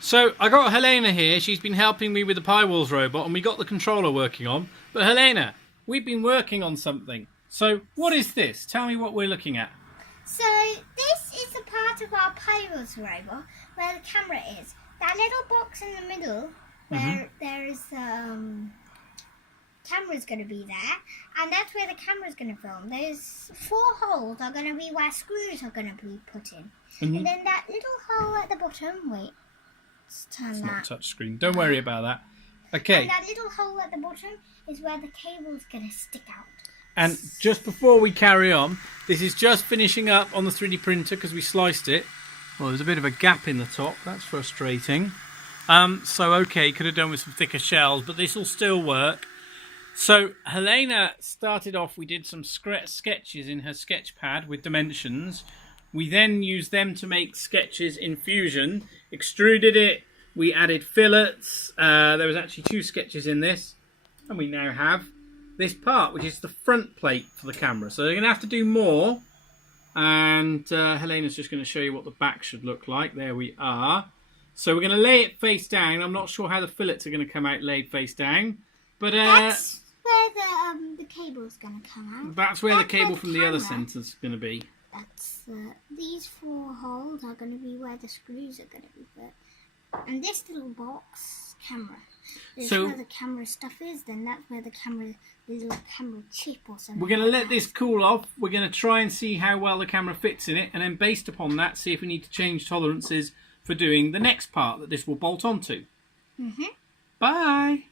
So I got Helena here. She's been helping me with the piwars robot, and we got the controller working on. But Helena, we've been working on something. So what is this? Tell me what we're looking at. So this is a part of our piwars robot where the camera is. That little box in the middle where there is camera's going to be there, and that's where the camera's going to film. Those 4 holes are going to be where screws are going to be put in. And then that little hole at the bottom, wait, let's turn It's that. not touch screen. Don't worry about that. Okay. And that little hole at the bottom is where the cable's going to stick out. And just before we carry on, this is just finishing up on the 3D printer because we sliced it. Well, there's a bit of a gap in the top. That's frustrating. So, okay, could have done with some thicker shells, but this will still work. So, Helena started off, we did some sketches in her sketch pad with dimensions. We then used them to make sketches in Fusion, extruded it, we added fillets. There was actually 2 sketches in this, and we now have this part, which is the front plate for the camera. So they're going to have to do more, and Helena's just going to show you what the back should look like. There we are. So we're going to lay it face down. I'm not sure how the fillets are going to come out laid face down, but that's where the cable's going to come out. That's where the cable from the other centre's going to be. That's these 4 holes are going to be where the screws are going to be put. And this little box, camera. This is where the camera stuff is, then that's where the little camera chip or something. We're going to let this cool off. We're going to try and see how well the camera fits in it, and then based upon that, see if we need to change tolerances for doing the next part that this will bolt onto. Bye!